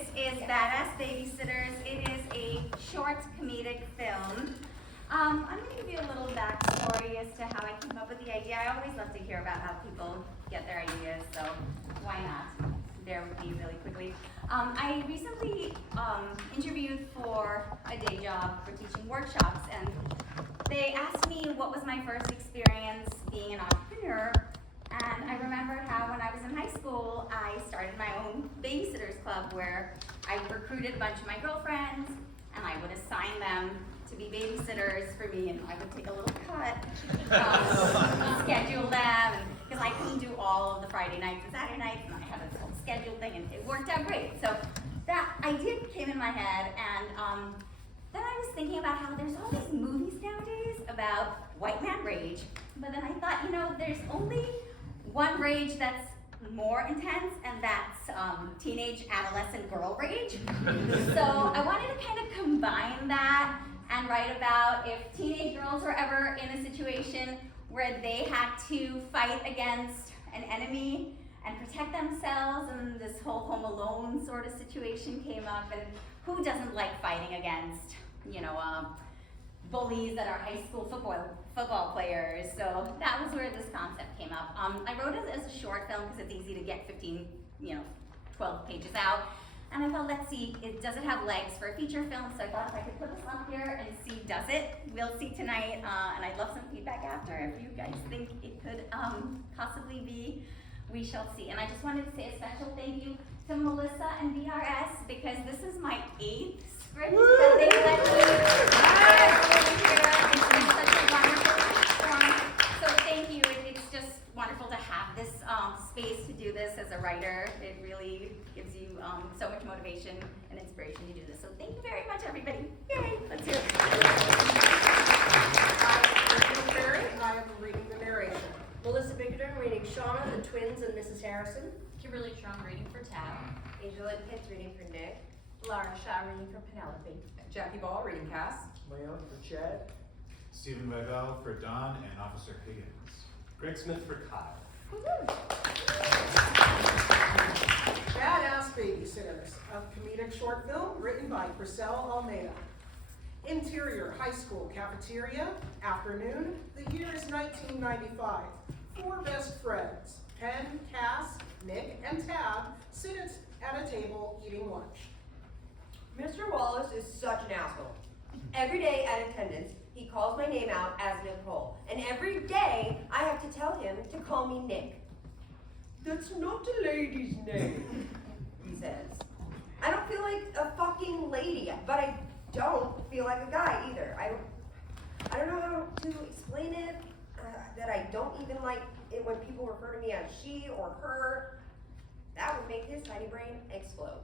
This is Badass Babysitters. It is a short comedic film. I'm going to give you a little backstory as to how I came up with the idea. I always love to hear about how people get their ideas, so why not? Bear with me really quickly. I recently interviewed for a day job for teaching workshops, and they asked me what was my first experience being an entrepreneur. And I remember how when I was in high school, I started my own Babysitters Club where I recruited a bunch of my girlfriends and I would assign them to be babysitters for me, and I would take a little cut, schedule them, because I couldn't do all of the Friday nights and Saturday nights, and I had this whole schedule thing, and it worked out great. So that idea came in my head, and then I was thinking about how there's all these movies nowadays about white man rage, but then I thought, you know, there's only one rage that's more intense, and that's teenage adolescent girl rage. So I wanted to kind of combine that and write about if teenage girls were ever in a situation where they had to fight against an enemy and protect themselves, and this whole Home Alone sort of situation came up, and who doesn't like fighting against, you know, bullies that are high school football players. So that was where this concept came up. I wrote it as a short film because it's easy to get 12 pages out. And I thought, let's see, does it have legs for a feature film? So I thought if I could put this up here and see, does it? We'll see tonight, and I'd love some feedback after if you guys think it could possibly be. We shall see. And I just wanted to say a special thank you to Melissa and DRS, because this is my 8th script that they let me over here. It's been such a wonderful platform. So thank you. It's just wonderful to have this space to do this as a writer. It really gives you so much motivation and inspiration to do this. So thank you very much, everybody. Yay! Let's hear it. I'm Barry, and I am reading the narration. Melissa Bickerton reading Shauna, the twins, and Mrs. Harrison. Kimberly Chung reading for Tab. Angela Pitts reading for Nick. Laura Shaw reading for Penelope. Jackie Ball reading Cass. Leon for Chad. Stephen Weibel for Don and Officer Higgins. Greg Smith for Kyle. Badass Babysitters, a comedic short film written by Chriselle Almeida. Interior high school cafeteria, afternoon, the year is 1995. 4 best friends, Penn, Cass, Nick, and Tab, sit at a table eating lunch. Mr. Wallace is such an asshole. Every day at attendance, he calls my name out as Nicole. And every day, I have to tell him to call me Nick. That's not a lady's name, he says. I don't feel like a fucking lady, but I don't feel like a guy either. I don't know how to explain it, that I don't even like it when people refer to me as she or her. That would make his tiny brain explode.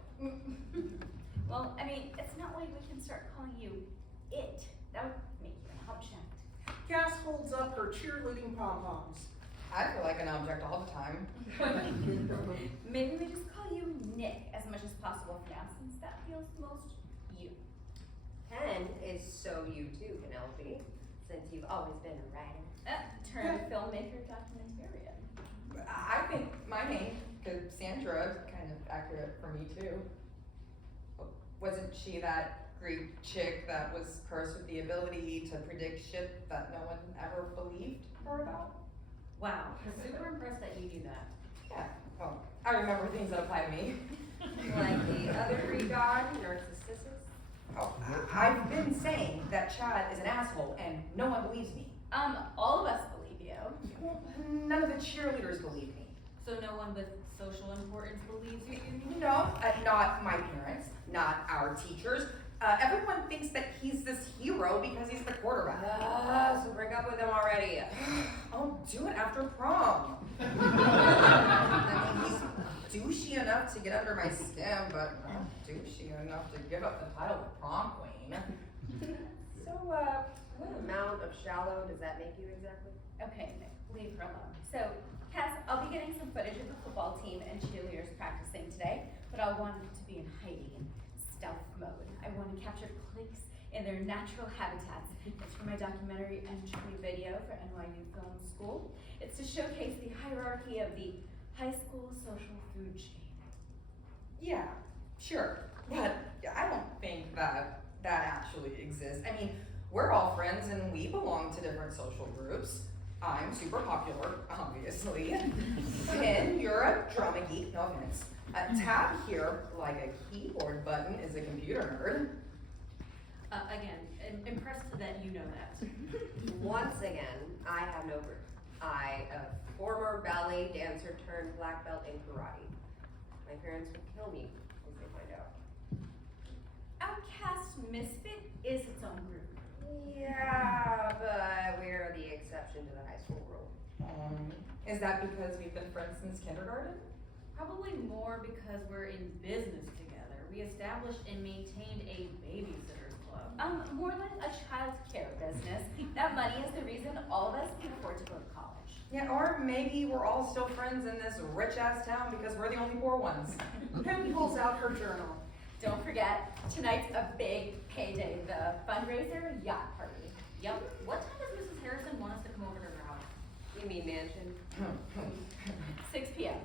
Well, I mean, it's not like we can start calling you it. That would make you an object. Cass holds up her cheerleading pom-poms. I feel like an object all the time. Maybe we just call you Nick as much as possible for now, since that feels the most you. Penn is so you too, Penelope, since you've always been a writer. Turned filmmaker documentarian. I think my name, Cassandra, is kind of accurate for me too. Wasn't she that Greek chick that was cursed with the ability to predict shit that no one ever believed her about? Wow, I'm super impressed that you do that. Yeah, well, I remember things that apply to me. Like the other 3 god, Narcissus. Oh, I've been saying that Chad is an asshole and no one believes me. All of us believe you. Well, none of the cheerleaders believe me. So no one with social importance believes you? No, not my parents, not our teachers. Everyone thinks that he's this hero because he's the quarterback. So break up with him already. I'll do it after prom. I mean, he's douchey enough to get under my skin, but not douchey enough to give up the title of prom queen. So, what amount of shallow does that make you exactly? Okay, Nick, leave her alone. So, Cass, I'll be getting some footage of the football team and cheerleaders practicing today, but I want it to be in hiding and stealth mode. I want to capture cliques in their natural habitats. It's for my documentary entry video for NYU Film School. It's to showcase the hierarchy of the high school social food chain. Yeah, sure. that actually exists. I mean, we're all friends and we belong to different social groups. I'm super popular, obviously. Finn, you're a drama geek, no offense. Tab here, like a keyboard button, is a computer nerd. Again, impressed that you know that. Once again, I have no group. I, a former ballet dancer turned black belt in karate. My parents would kill me if they find out. Outcast Misfit is its own group. Yeah, but we're the exception to the high school rule. Is that because we've been friends since kindergarten? Probably more because we're in business together. We established and maintained a Babysitters Club. More like a child care business. That money is the reason all of us can afford to go to college. Yeah, or maybe we're all still friends in this rich-ass town because we're the only poor ones. Penn pulls out her journal. Don't forget, tonight's a big payday, the fundraiser yacht party. Yep. What time does Mrs. Harrison want us to come over to her house? You mean mansion? 6 p.m.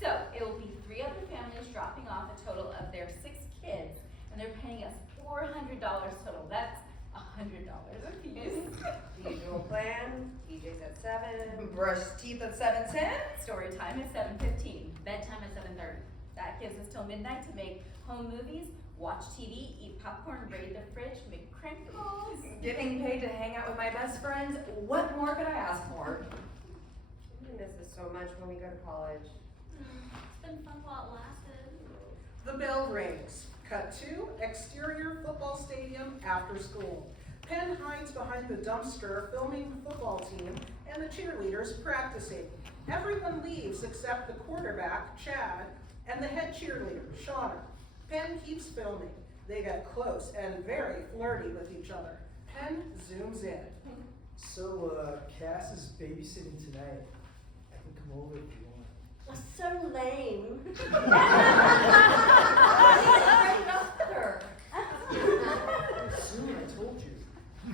So it will be 3 other families dropping off a total of their 6 kids, and they're paying us $400 total. That's $100 a piece. The usual plan, DJ's at 7. Brush teeth at 7:10. Story time is 7:15. Bedtime at 7:30. That gives us till midnight to make home movies, watch TV, eat popcorn, raid the fridge, make crinkles. Getting paid to hang out with my best friends. What more could I ask for? I'm gonna miss this so much when we go to college. It's been fun while it lasted. The bell rings. Cut to exterior football stadium after school. Penn hides behind the dumpster filming the football team and the cheerleaders practicing. Everyone leaves except the quarterback, Chad, and the head cheerleader, Shauna. Penn keeps filming. They get close and very flirty with each other. Penn zooms in. So, Cass is babysitting tonight. I can come over if you want. That's so lame. Soon, I told you.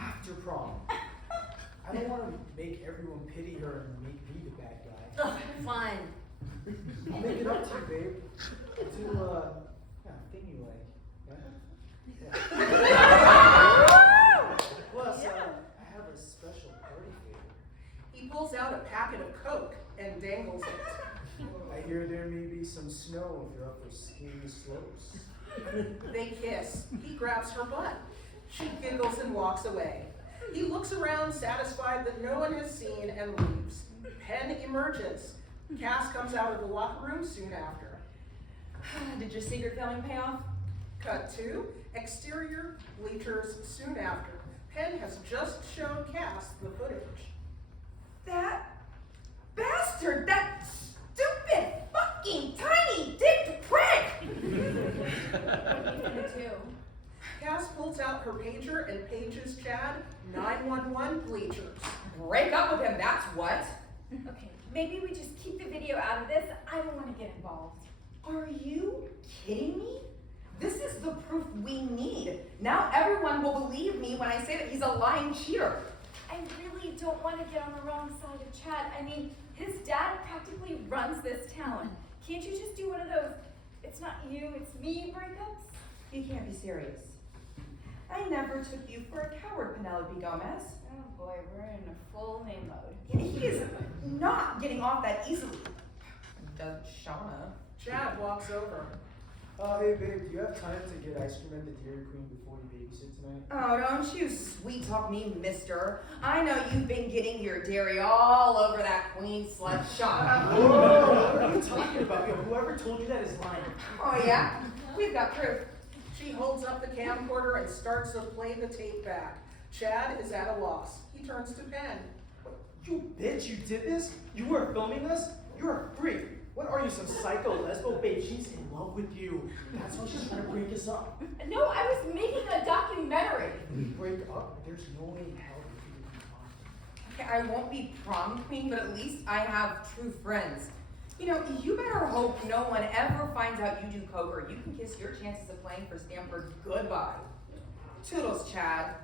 After prom. I don't want to make everyone pity her and make me the bad guy. Ugh, fine. I'll make it up to you, babe. I'll do, thing you like. Yeah? Plus, I have a special party favor. He pulls out a packet of Coke and dangles it. I hear there may be some snow if you're up for skiing the slopes. They kiss. He grabs her butt. She giggles and walks away. He looks around, satisfied that no one has seen, and leaves. Penn emerges. Cass comes out of the locker room soon after. Did your secret filming pay off? Cut to exterior bleachers soon after. Penn has just shown Cass the footage. That bastard! That stupid, fucking, tiny, dick prick! What are you gonna do? Cass pulls out her pager and pages Chad, 911 bleachers. Break up with him, that's what. Okay, maybe we just keep the video out of this. I don't want to get involved. Are you kidding me? This is the proof we need. Now everyone will believe me when I say that he's a lying cheater. I really don't want to get on the wrong side of Chad. I mean, his dad practically runs this town. Can't you just do one of those, it's not you, it's me breakups? You can't be serious. I never took you for a coward, Penelope Gomez. Oh boy, we're in a full name mode. He is not getting off that easily. Does Shauna? Chad walks over. Hey babe, do you have time to get ice cream at the Dairy Queen before you babysit tonight? Oh, don't you sweet talk me, mister. I know you've been getting your dairy all over that queen slut Shauna. Whoa, what are you talking about? Yo, whoever told you that is lying. Oh yeah? We've got proof. She holds up the camcorder and starts to play the tape back. Chad is at a loss. He turns to Penn. You bitch, you did this? You were filming this? You're a freak. What are you, some psycho lesbo? Babe, she's in love with you. That's why she's trying to break us up. No, I was making a documentary. If we break up, there's no way in hell we can be fine. Okay, I won't be prom queen, but at least I have true friends. You know, you better hope no one ever finds out you do coke or you can kiss your chances of playing for Stanford goodbye. Toodles, Chad.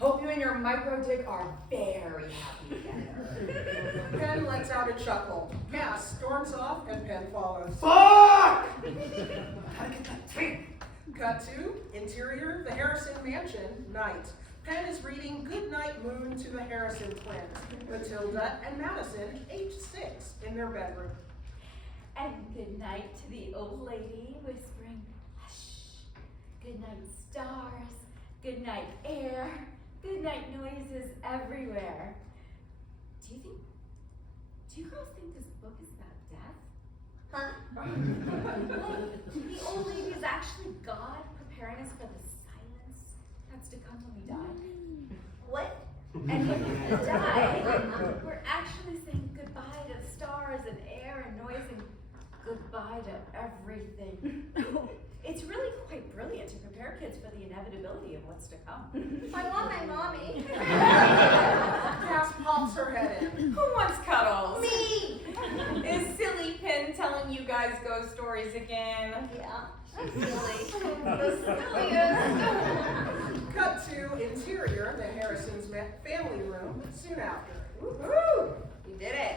Hope you and your micro dick are very happy together. Penn lets out a chuckle. Cass storms off and Penn follows. Fuck! How to get that tape? Cut to interior, the Harrison Mansion, night. Penn is reading Goodnight Moon to the Harrison twins, Matilda and Madison, age 6, in their bedroom. And good night to the old lady whispering, hush. Good night, stars. Good night, air. Good night, noises everywhere. Do you girls think this book is about death? Huh? The old lady is actually God preparing us for the silence that's to come when we die. What? And when we die, we're actually saying goodbye to stars and air and noise and goodbye to everything. It's really quite brilliant to prepare kids for the inevitability of what's to come. I want my mommy. Cass pops her head in. Who wants cuddles? Me! Is Silly Pin telling you guys ghost stories again? Yeah. Silly. The silliest. Cut to interior, the Harrison's family room, soon after. Woo! We did it.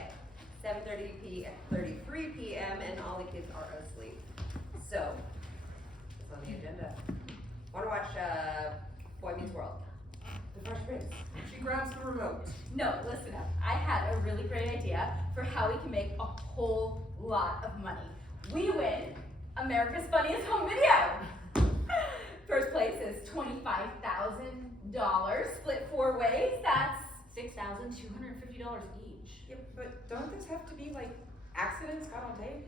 7:33 p.m. and all the kids are asleep. So, what's on the agenda? Want to watch Boy Meets World? The Fresh Prince. She grabs the remote. No, listen up. I had a really great idea for how we can make a whole lot of money. We win America's Funniest Home Video. First place is $25,000, split 4 ways. That's $6,250 each. Yeah, but don't these have to be like accidents caught on tape?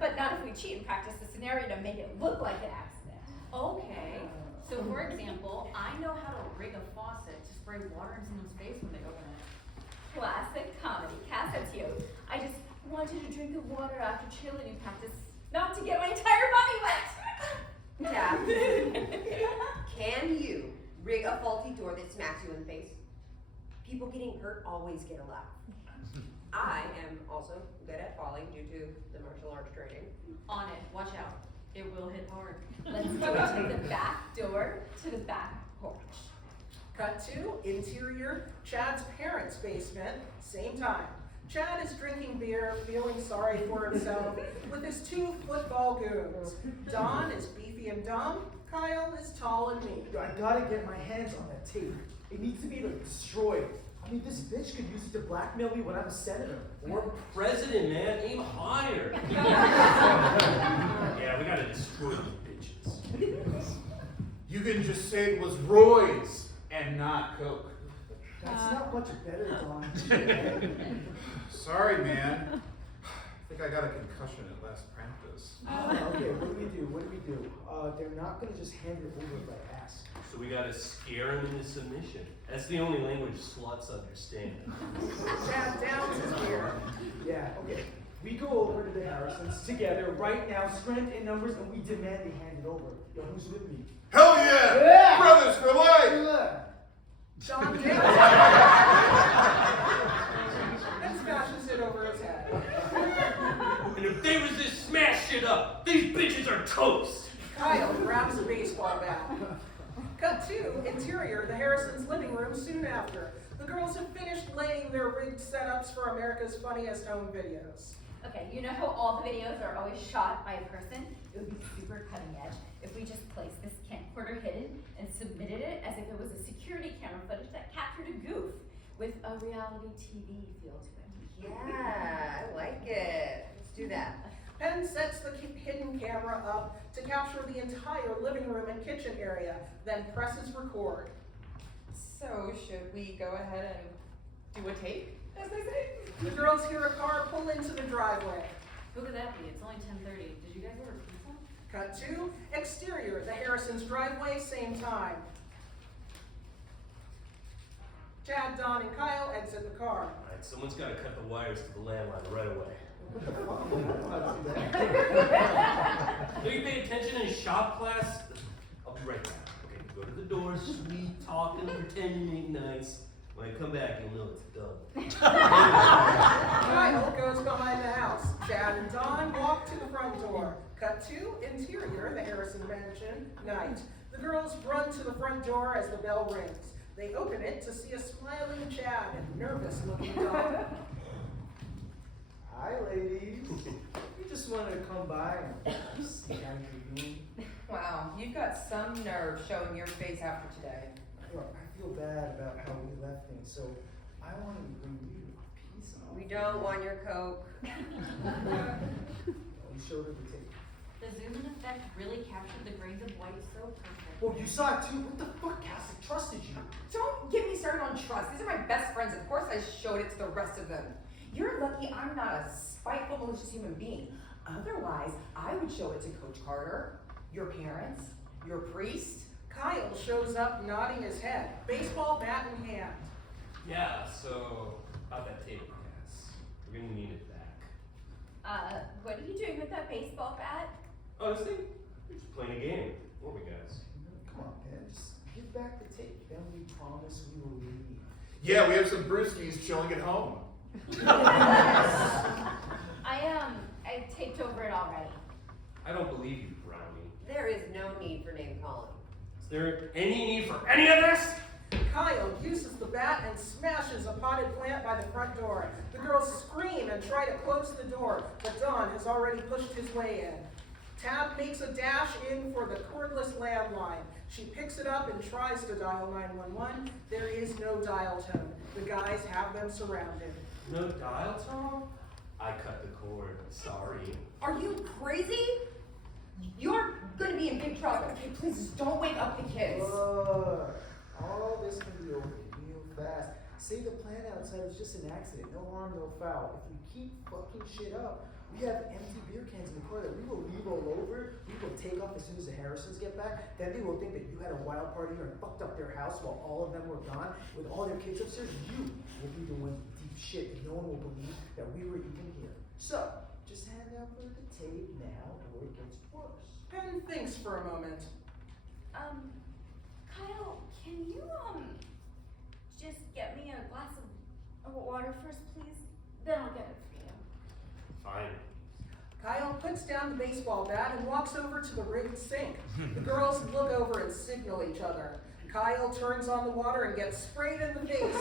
but not if we cheat and practice the scenario to make it look like an accident. Okay, so for example, I know how to rig a faucet to spray water in someone's face when they open it. Classic comedy. Cass, that's you. I just wanted a drink of water after cheerleading practice, not to get my entire body wet. Yeah. Can you rig a faulty door that smacks you in the face? People getting hurt always get a laugh. I am also good at falling due to the martial arts training. On it, watch out. It will hit hard. Let's do it to the back door, to the back porch. Cut to interior, Chad's parents' basement, same time. Chad is drinking beer, feeling sorry for himself, with his 2 football goons. Don is beefy and dumb, Kyle is tall and mean. I gotta get my hands on that tape. It needs to be like destroyed. I mean, this bitch could use it to blackmail me when I'm a senator. Or president, man. Aim higher. Yeah, we gotta destroy these bitches. You can just say it was Roy's and not Coke. That's not much better, Don. Sorry, man. I think I got a concussion at last practice. Okay, what do we do? They're not gonna just hand it over if I ask. So we gotta scare them into submission. That's the only language sluts understand. Chad downs his beer. Yeah, okay. We go over to the Harrisons together right now, strength in numbers, and we demand they hand it over. Yo, who's with me? Hell yeah! Yeah! Brothers for life! John downs and smashes it over his head. And if they resist, smash shit up. These bitches are toast. Kyle grabs a baseball bat. Cut to interior, the Harrisons' living room soon after. The girls have finished laying their rigged setups for America's Funniest Home Videos. Okay, you know how all the videos are always shot by a person? It would be super cutting edge if we just placed this camcorder hidden and submitted it as if it was a security camera footage that captured a goof with a reality TV feel to it. Yeah, I like it. Let's do that. Penn sets the hidden camera up to capture the entire living room and kitchen area, then presses record. So should we go ahead and do a tape, as they say? The girls hear a car pull into the driveway. Who could that be? It's only 10:30. Did you guys order pizza? Cut to exterior, the Harrisons' driveway, same time. Chad, Don, and Kyle exit the car. Alright, someone's gotta cut the wires to the landline right away. Do you pay attention in shop class? I'll be right back. Okay, go to the door, sweet talking, pretending ain't nice. When I come back, you'll know it's done. Kyle goes behind the house. Chad and Don walk to the front door. Cut to interior, the Harrison mansion, night. The girls run to the front door as the bell rings. They open it to see a smiling Chad and nervous-looking Don. Hi, ladies. We just wanted to come by and see how you're doing. Wow, you've got some nerve showing your face after today. Look, I feel bad about how we left things, so I wanted to bring you a piece of. We don't want your Coke. We showed her the tape. The zoom in effect really captured the grains of white so perfect. Well, you saw it too. What the fuck, Cass? I trusted you. Don't get me started on trust. These are my best friends. Of course I showed it to the rest of them. You're lucky I'm not a spiteful, malicious human being. Otherwise, I would show it to Coach Carter, your parents, your priest. Kyle shows up nodding his head, baseball bat in hand. Yeah, so about that tape, Cass. We're gonna need it back. What are you doing with that baseball bat? Honestly, we're just playing a game, weren't we, guys? Come on, man. Just give back the tape. Then we promise we will leave. Yeah, we have some brewskis chilling at home. I taped over it already. I don't believe you, Brownie. There is no need for name calling. Is there any need for any of this? Kyle uses the bat and smashes a potted plant by the front door. The girls scream and try to close the door, but Don has already pushed his way in. Tab makes a dash in for the cordless landline. She picks it up and tries to dial 911. There is no dial tone. The guys have them surrounded. No dial tone? I cut the cord. Sorry. Are you crazy? You're gonna be in big trouble. Okay, please just don't wake up the kids. Look, all this can be over real fast. Say the plan outside was just an accident. No harm, no foul. If we keep fucking shit up, we have empty beer cans in the car that we will leave all over. We will take off as soon as the Harrisons get back. Then they will think that you had a wild party here and fucked up their house while all of them were gone. With all their kids upstairs, you will be the one deep shit and no one will believe that we were even here. So, just hand out for the tape now or it gets worse. Penn thinks for a moment. Kyle, can you, just get me a glass of water first, please? Then I'll get it for you. Fine. Kyle puts down the baseball bat and walks over to the rigged sink. The girls look over and signal each other. Kyle turns on the water and gets sprayed in the face.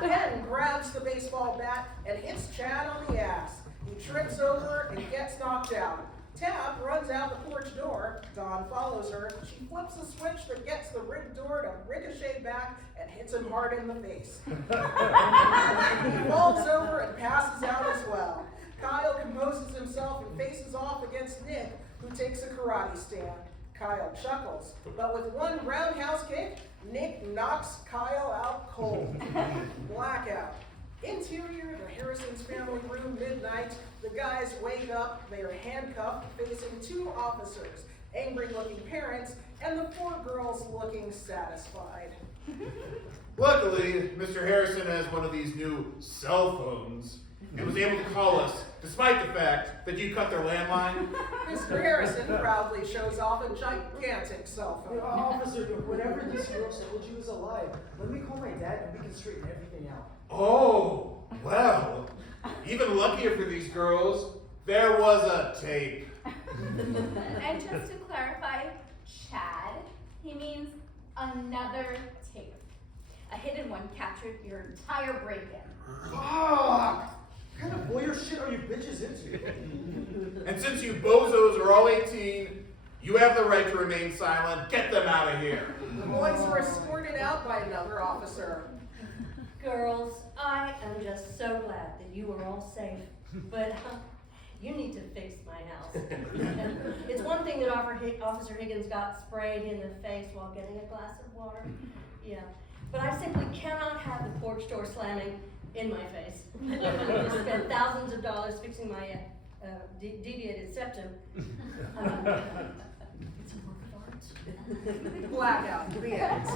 Penn grabs the baseball bat and hits Chad on the ass. He trips over and gets knocked out. Tab runs out the porch door. Dawn follows her. She flips a switch that gets the rigged door to ricochet back and hits him hard in the face. He falls over and passes out as well. Kyle composes himself and faces off against Nick, who takes a karate stand. Kyle chuckles, but with one roundhouse kick, Nick knocks Kyle out cold. Blackout. Interior, the Harrison's family room, midnight. The guys wake up. They are handcuffed, facing two officers, angry-looking parents, and the four girls looking satisfied. Luckily, Mr. Harrison has one of these new cell phones and was able to call us, despite the fact that you cut their landline. Mr. Harrison proudly shows off a gigantic cell phone. Officer, whatever this girl told you is a lie. Let me call my dad and we can straighten everything out. Oh, well, even luckier for these girls, there was a tape. And just to clarify, Chad, he means another tape. A hidden one captured your entire break-in. Fuck! What kind of voyeur shit are you bitches into? And since you bozos are all 18, you have the right to remain silent. Get them out of here. The boys are escorted out by another officer. Girls, I am just so glad that you are all safe, but you need to fix my house. It's one thing that Officer Higgins got sprayed in the face while getting a glass of water, yeah, but I simply cannot have the porch door slamming in my face. I spent thousands of dollars fixing my deviated septum. It's a work of art. Blackout. The end.